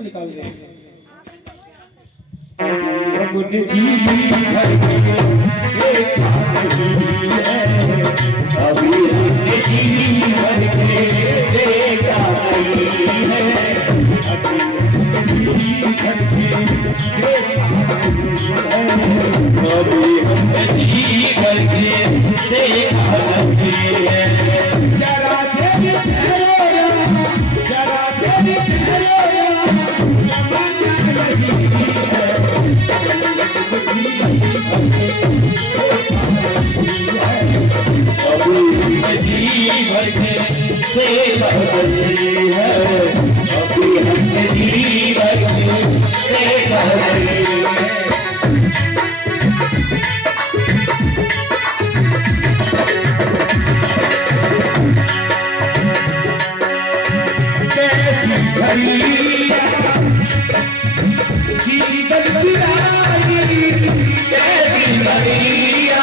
इसको निकाल दे। अपने जीवन भर के देखा नहीं है, अभी अपने जीवन के देखा नहीं है, अभी अपने जीवन के देखा नहीं है, अभी अपने जीवन के देखा नहीं है। जरा तेरी चेहरा, जरा तेरी चेहरा भर के सेवा करनी है, अभी हमने जी भर के सेवा करनी है। कैसी घड़िया जीवन की आई, कैसी घड़िया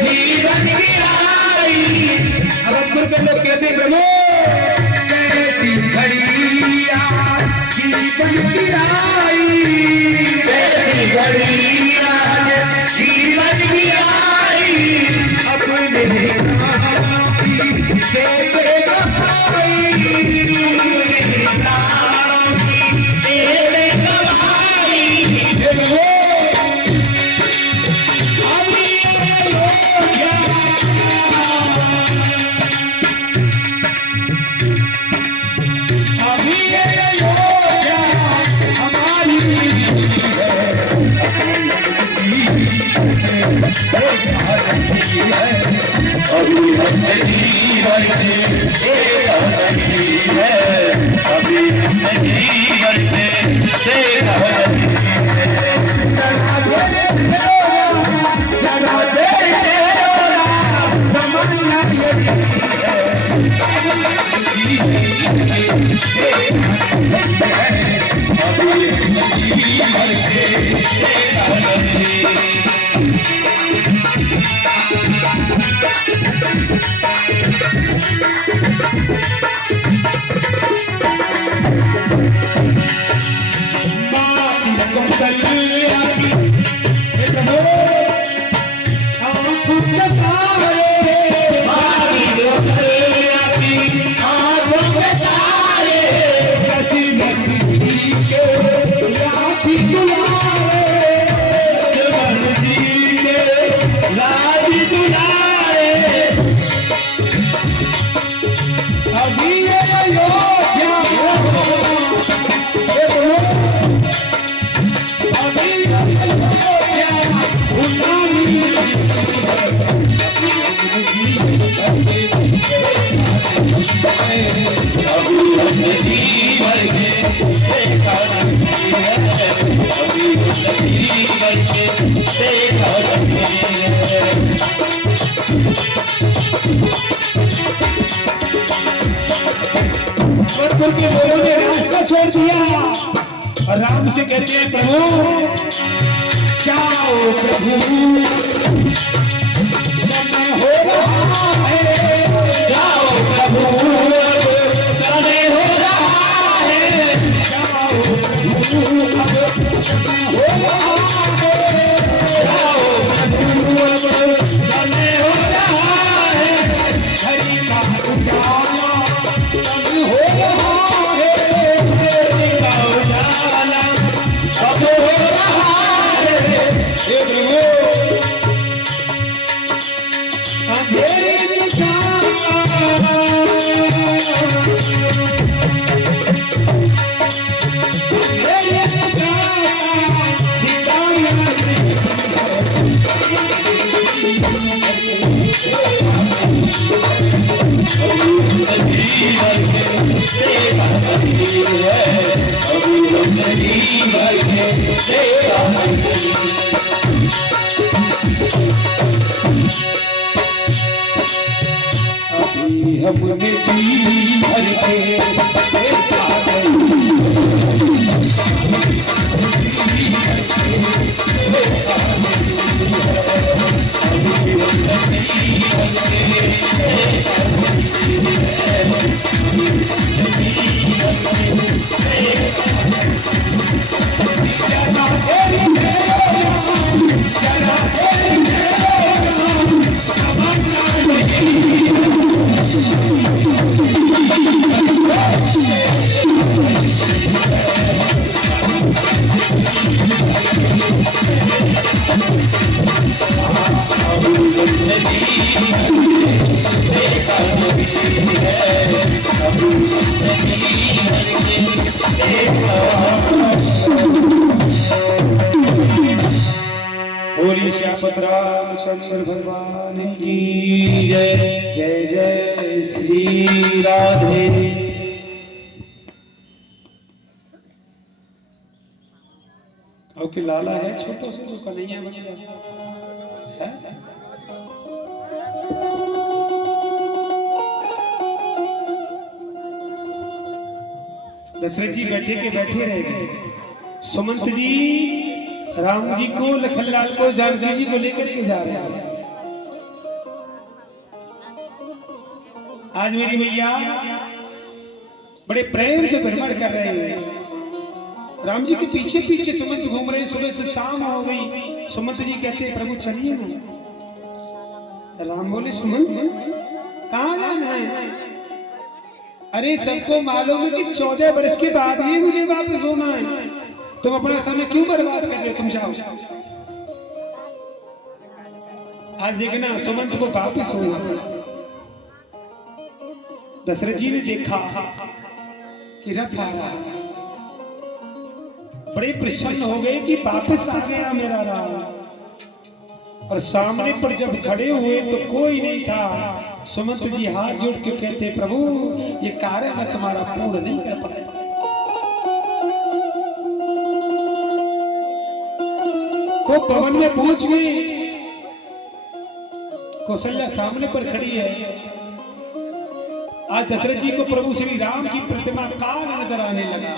जीवन की आई। अब के लोग कहते प्रभु कैसी घड़िया जीवन की आई, कैसी घड़िया जीवन की आई। अपने प्राणों की देवे गवाई, अपने प्राणों की देवे गवाई। अभी हमने जीवन के देखा नहीं है, अभी हमने जीवन के देखा नहीं है। जरा दे तेरा तमन्ना ये है, अभी हमने जीवन के देखा नहीं है। के लोगों ने रास्ता छोड़ दिया और राम से कहते हैं प्रभु जाओ प्रभु समय हो रहा है, जाओ प्रभु समय हो रहा है, जाओ प्रभु समय हो रहा है, जाओ प्रभु समय हो रहा है। हरि का उजाला समय हो रहा है, हरि का उजाला सब हो रहा है। हे प्रभु अंधेरे सेवा बोलिए श्यामपत रामचंद्र भगवान की जय। जय जय श्री राधे। क्योंकि लाला है छोटो से जो कन्हैया बन गया है। दशरथ जी बैठे के बैठे रह गए। सुमंत जी राम जी को, लखनलाल को, जानकी जी को लेकर के जा रहे हैं। आज मेरी मैया बड़े प्रेम से भ्रमण कर रहे हैं। राम जी के पीछे पीछे सुमंत घूम रहे। सुबह से शाम हो गई। सुमंत जी कहते हैं प्रभु चलिए ना। राम बोले सुमंत कहाँ जाना है? अरे सबको मालूम है कि 14 वर्ष के बाद ही मुझे वापस होना है। तुम अपना समय क्यों बर्बाद कर रहे हो? तुम जाओ। आज देखना सुमंत को वापस होना। दशरथ जी ने देखा कि रथ आ रहा है। बड़े प्रसन्न हो गए कि वापस आ गया मेरा राम। और सामने पर जब खड़े हुए तो कोई नहीं था। सुमंत जी हाथ जोड़ के कहते प्रभु ये कार्य मैं तुम्हारा पूर्ण नहीं कर पाया। को भवन में पहुंच गए। कौशल्या सामने पर खड़ी है। आज दशरथ जी को प्रभु श्री राम की प्रतिमा काल नजर आने लगा।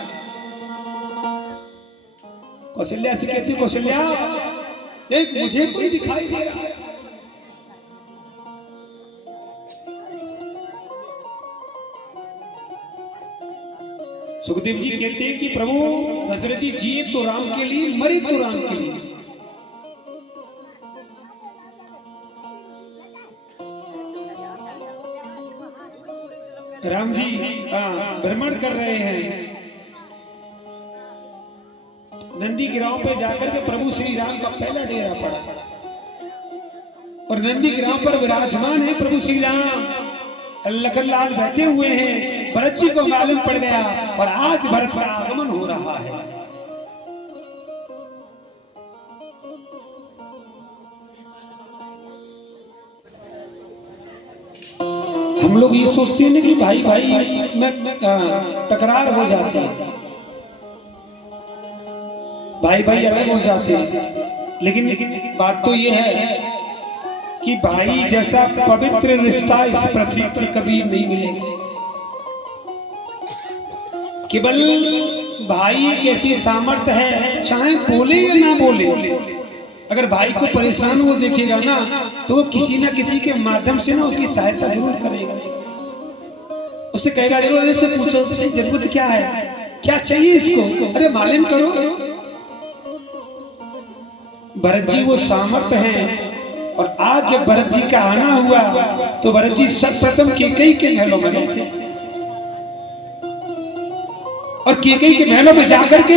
कौशल्या से कहती कौशल्या एक मुझे कोई दिखाई दे रहा है। सुखदेव जी कहते हैं कि प्रभु दशरथ जी जिए तो राम के लिए, मरे तो राम के लिए। राम जी भ्रमण कर रहे हैं। नंदी गिराव पे जाकर के प्रभु श्री राम का पहला डेरा पड़ा। और नंदी गिराव पर विराजमान है प्रभु श्री राम। लखनलाल बैठे हुए हैं। भरत जी को मालूम पड़ गया और आज भरत का आगमन हो रहा है। हम लोग ये सोचते हैं कि भाई भाई में तकरार हो जाती है, भाई भाई अलग हो जाते हैं। लेकिन बात तो ये है कि भाई जैसा पवित्र रिश्ता इस पृथ्वी पर कभी नहीं मिलेगा। केवल भाई एक ऐसी सामर्थ्य है, चाहे बोले या ना बोले, अगर भाई को परेशान वो देखेगा ना तो वो किसी ना किसी के माध्यम से ना उसकी सहायता जरूर करेगा। उससे कहेगा जरूर, ऐसे पूछो तो जरूरत क्या है, क्या चाहिए इसको, अरे मालूम करो। भरत जी वो सामर्थ्य हैं। और आज जब भरत जी का आना हुआ तो भरत जी सर्वप्रथम कैकेयी के महलों में गए थे। और कैकेयी के महलों में जाकर के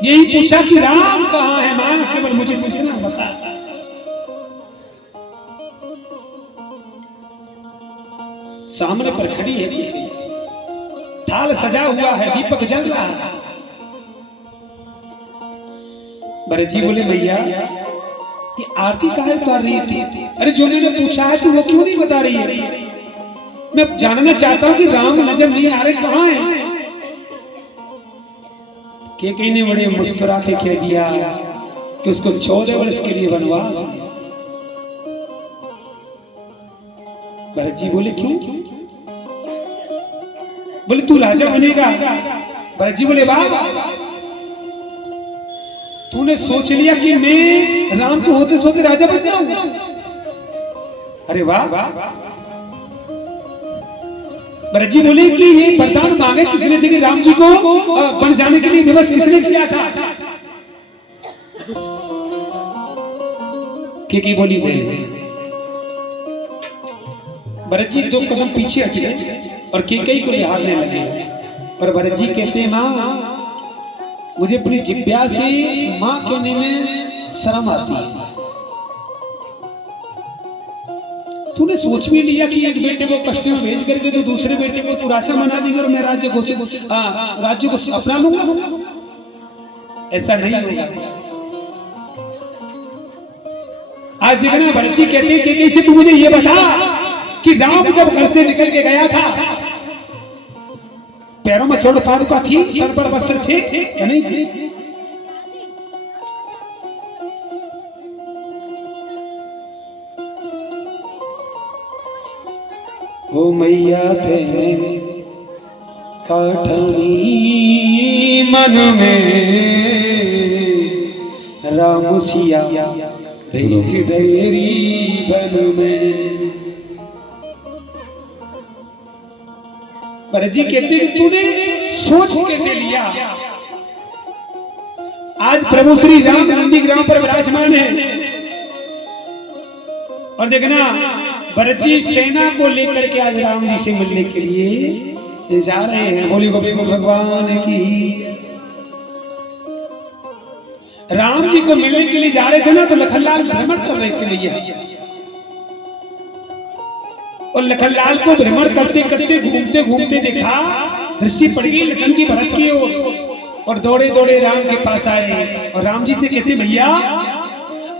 यही पूछा कि राम कहाँ है? मान केवल मुझे तो इतना बता। सामने पर खड़ी है कैकेयी, थाल सजा हुआ है, दीपक जल रहा है। भरत जी बोले भैया ये आरती काहे उतार रही थी? अरे जो मैंने पूछा है तो वो क्यों नहीं बता रही है? मैं जानना चाहता हूँ कि राम नजर नहीं आ रहे, कहाँ हैं? कैकेयी ने बड़े मुस्कुरा के कह दिया कि उसको 14 वर्ष के लिए वनवास। भरत जी बोले क्यों? बोले तू राजा बनेगा। भरत जी बोले वाह, तूने सोच लिया कि मैं राम को होते सोते राजा बन जाऊंगा। अरे वाह। भरत जी बोले कि ये वरदान मांगे किसने थे कि राम जी को बन जाने के लिए दिवस किसने किया था? कैकेयी बोली नहीं। भरत जी 2 कदम पीछे हट गए और कैकेयी को निहारने लगे। और भरत जी कहते हैं मां मुझे अपनी जिह्वा से मां कहने में शर्म आती है। तूने सोच भी लिया कि एक बेटे को कष्ट में भेज करके तो दूसरे बेटे को तू राजा बना देगा और मैं राज्य को अपना लूंगा? ऐसा नहीं होगा। आज देखना भरत जी कहते हैं कैसे तू मुझे ये बता कि राम जब घर से निकल के गया था पैरों में चोट पादुका थी, तन पर वस्त्र थे या नहीं थे? ओ मैया थे काठनी मन में राम सिया भेज देरी बन में। भरत जी कहते हैं तूने सोच कैसे लिया? आज प्रभु श्री राम नंदी ग्राम पर विराजमान है और देखना भरत जी सेना को लेकर के आज राम जी से मिलने के लिए जा रहे हैं। बोली गोविंद भगवान की। राम जी को मिलने के लिए जा रहे थे ना तो लखनलाल भ्रमण कर रहे थे भैया, और लखनलाल को भ्रमण करते करते घूमते घूमते देखा, दृष्टि पड़ गई लखन की भरत की ओर, और दौड़े दौड़े राम के पास आए और राम जी से कहते भैया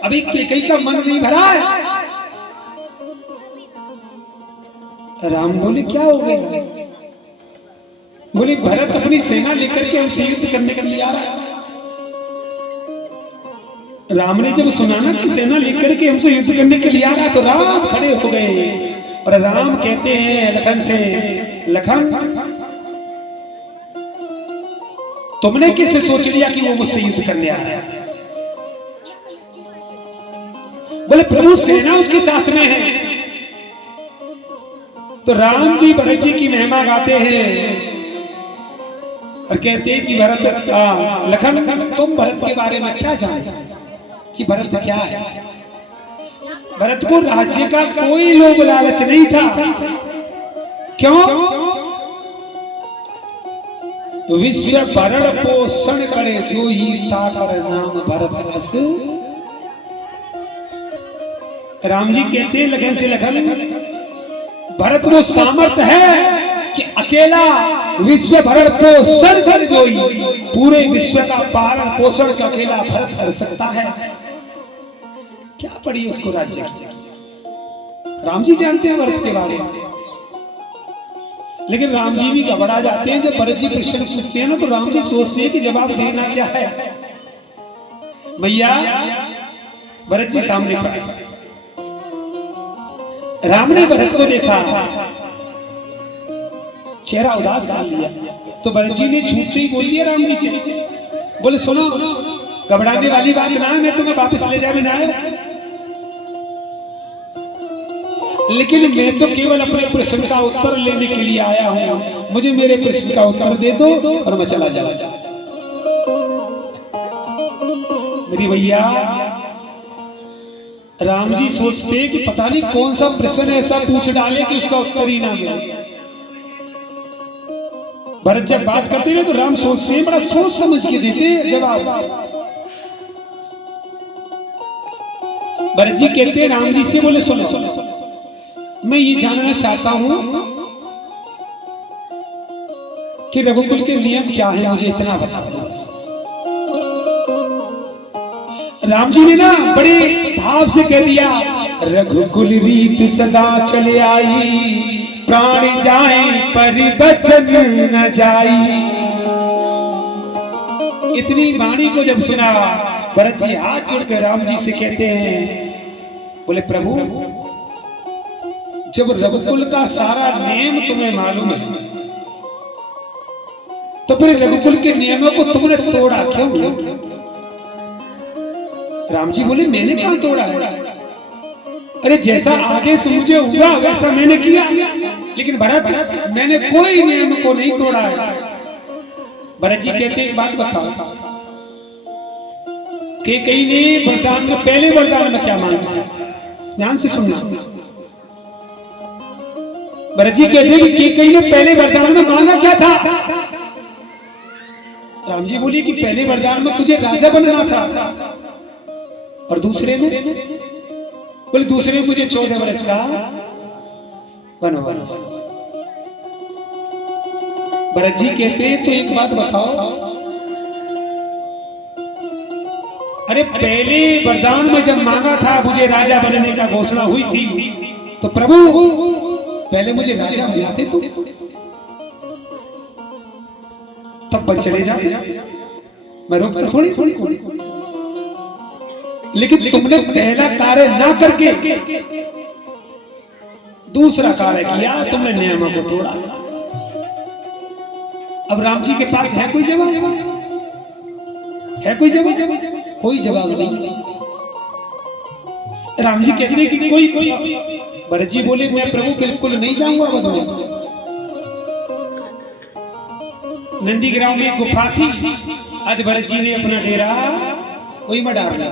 अभी कैकेयी का मन नहीं भरा है। राम बोले क्या हो गया? बोले भरत अपनी सेना लेकर के हमसे युद्ध करने के लिए आ रहा है। राम ने जब सुना ना कि सेना लेकर के हमसे युद्ध करने के लिए आ रहा है तो राम खड़े हो गए और राम कहते हैं लखन से, लखन तुमने कैसे सोच लिया कि वो मुझसे युद्ध करने आ रहा है? बोले प्रभु सेना उसके साथ में है। तो राम जी भरत जी की महिमा गाते हैं और कहते हैं कि भरत लखन तुम भरत के बारे में क्या जानते कि भरत क्या है? भरत को राज्य का कोई लोभ लालच नहीं था। क्यों? तो विश्व भरण पोषण करे जो ही ताकर नाम भरत अस। राम जी कहते हैं लखन से, लखन भरत वो सामर्थ्य है कि अकेला विश्व भरण पोषण कर जो ही पूरे विश्व का पालन पोषण का अकेला भरत कर सकता है। क्या पड़ी उसको राज्य की? राम जी जानते हैं भरत के बारे में, लेकिन राम जी भी घबरा जाते हैं। जब भरत जी प्रश्न पूछते हैं ना तो राम जी सोचते हैं कि जवाब देना क्या है। भैया भरत जी सामने पड़े, राम ने भरत को देखा, चेहरा उदास कर लिया, तो भरत जी ने छूटते ही बोल दिया राम जी से, बोले सुनो घबराने वाली बात ना है, मैं तुम्हें वापस ले जाने ना है, लेकिन मैं तो केवल अपने प्रश्न का उत्तर लेने के लिए आया हूं। मुझे मेरे प्रश्न का उत्तर दे दो और मैं चला जाऊंगा। मेरी भैया राम जी सोचते कि पता नहीं कौन सा प्रश्न ऐसा पूछ डाले कि उसका उत्तर ही ना मिले। भरत जब बात करते हैं तो राम सोचते हैं, बड़ा सोच समझ के देते हैं जवाब। भरत जी कहते हैं राम जी से, बोले सुनो मैं ये जानना चाहता हूं कि रघुकुल के नियम क्या है, मुझे इतना बता दो बस। राम जी ने ना बड़े भाव से कह दिया, रघुकुल रीत सदा चले आई, प्राण जाए पर बचन न जाई। इतनी वाणी को जब सुना भरत जी हाथ जोड़कर राम जी से कहते हैं, बोले प्रभु जब रघुकुल का सारा नियम तुम्हें मालूम है तो फिर रघुकुल के नियमों को तुमने तोड़ा क्यों? राम जी बोले मैंने कहां तोड़ा है? अरे जैसा आगे से मुझे हुआ वैसा मैंने किया, लेकिन भरत मैंने कोई नियम को नहीं तोड़ा है। भरत जी कहते एक बात बताओ कि कहीं ने वरदान में पहले वरदान में क्या मांगा था? ध्यान से सुनना। भरत जी कहते हैं कि कहीं ने पहले वरदान में मांगा क्या था? राम जी बोले कि पहले वरदान में तुझे राजा बनना था, और दूसरे में बोले दूसरे में मुझे 14 वर्ष का वनवास। भरत जी कहते हैं तो एक बात बताओ, अरे पहले वरदान में जब मांगा था मुझे राजा बनने का घोषणा हुई थी, तो प्रभु पहले मुझे राजा बनाते तो तब बच चले जाते, मैं रोकता थोड़ी। लेकिन तुमने पहला कार्य ना करके दूसरा कार्य किया, तुमने नियमों को तोड़ा। अब राम जी के पास है कोई जवाब? है कोई जवाब? कोई जवाब नहीं। राम जी कहते हैं कि कोई भरत जी बोले मैं प्रभु बिल्कुल नहीं जाऊंगा वध में। नंदीग्राम में गुफा थी, आज भरत जी ने अपना डेरा वही में डाल दिया।